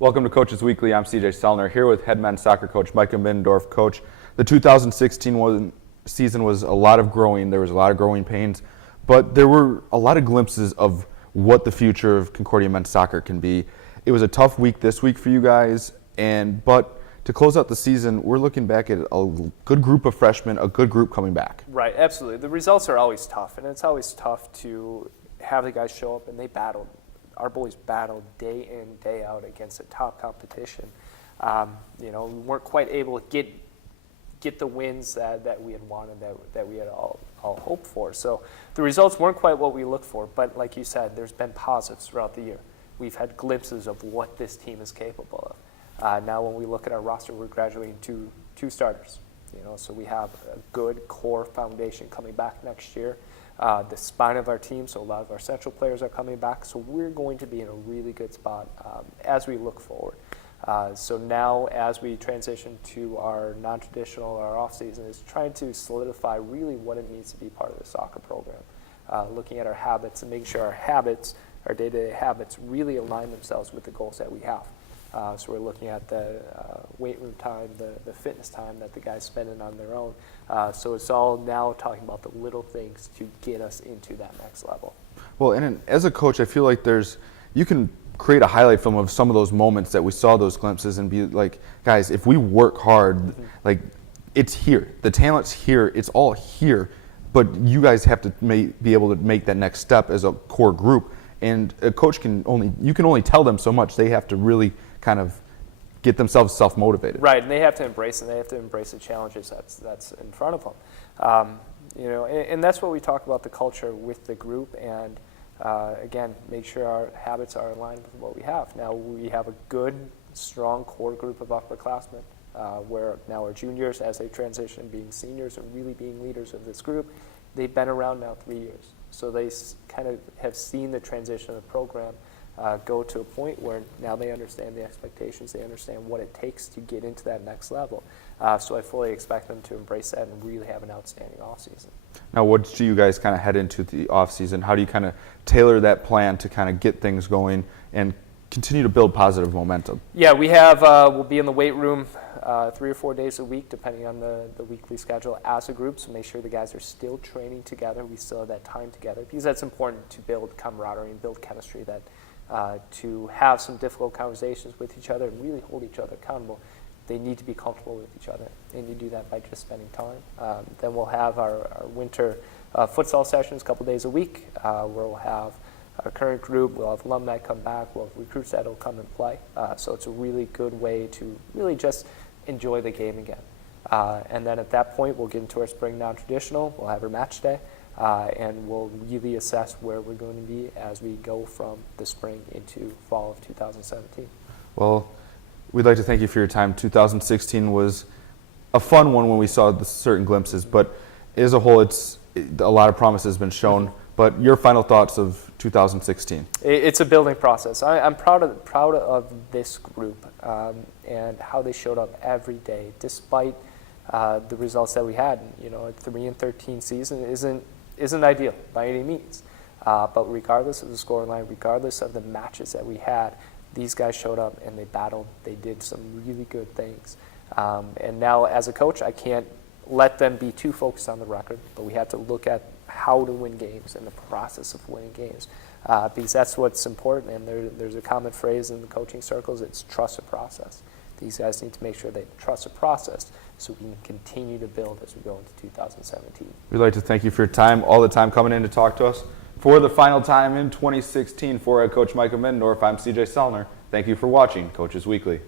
Welcome to Coaches Weekly. I'm CJ Sellner here with head men's soccer coach Micah Middendorf. Coach, the 2016 season was a lot of growing. There was a lot of growing pains, but there were a lot of glimpses of what the future of Concordia men's soccer can be. It was a tough week this week for you guys, but to close out the season, we're looking back at a good group of freshmen, a good group coming back. Right, absolutely. The results are always tough, and it's always tough to have the guys show up and they battled. Our boys battled day in, day out against a top competition. We weren't quite able to get the wins that we had wanted, that we had all hoped for. So the results weren't quite what we looked for, but like you said, there's been positives throughout the year. We've had glimpses of what this team is capable of. Now when we look at our roster, we're graduating to two starters. So we have a good core foundation coming back next year. The spine of our team, so a lot of our central players are coming back, so we're going to be in a really good spot as we look forward. So now as we transition to our non-traditional, our off-season, is trying to solidify really what it means to be part of the soccer program. Looking at our habits and making sure our day-to-day habits really align themselves with the goals that we have. So we're looking at the weight room time, the fitness time that the guys spend in on their own. So it's all now talking about the little things to get us into that next level. Well, and as a coach, I feel like you can create a highlight film of some of those moments that we saw those glimpses and be like, guys, if we work hard, like it's here. The talent's here. It's all here. But you guys have to be able to make that next step as a core group. And a coach can only tell them so much. They have to really kind of get themselves self-motivated. Right, and they have to embrace the challenges that's in front of them. And that's what we talk about, the culture with the group, and again, make sure our habits are aligned with what we have. Now we have a good, strong core group of upperclassmen, where now our juniors, as they transition, being seniors and really being leaders of this group, they've been around now 3 years. So they kind of have seen the transition of the program go to a point where now they understand the expectations, they understand what it takes to get into that next level. So I fully expect them to embrace that and really have an outstanding offseason. Now, what do you guys kind of head into the offseason? How do you kind of tailor that plan to kind of get things going and continue to build positive momentum? Yeah, we'll be in the weight room 3 or 4 days a week, depending on the weekly schedule as a group, so make sure the guys are still training together. We still have that time together, because that's important to build camaraderie and build chemistry, that to have some difficult conversations with each other and really hold each other accountable. They need to be comfortable with each other, and you do that by just spending time. Then we'll have our winter futsal sessions a couple days a week, where we'll have our current group, we'll have alumni come back, we'll have recruits that will come and play. So it's a really good way to really just enjoy the game again. And then at that point, we'll get into our spring non-traditional, we'll have our match day, and we'll really assess where we're going to be as we go from the spring into fall of 2017. Well, we'd like to thank you for your time. 2016 was a fun one when we saw the certain glimpses, but as a whole, a lot of promise has been shown. But your final thoughts of 2016? It's a building process. I'm proud of this group and how they showed up every day, despite the results that we had. A 3-13 season isn't ideal by any means, but regardless of the scoreline, regardless of the matches that we had, these guys showed up and they battled. They did some really good things. And now as a coach, I can't let them be too focused on the record, but we have to look at how to win games and the process of winning games, because that's what's important. And there's a common phrase in the coaching circles, it's trust the process. These guys need to make sure they trust the process so we can continue to build as we go into 2017. We'd like to thank you for your time, all the time coming in to talk to us. For the final time in 2016, for Coach Micah Middendorf, I'm CJ Sellner. Thank you for watching Coaches Weekly.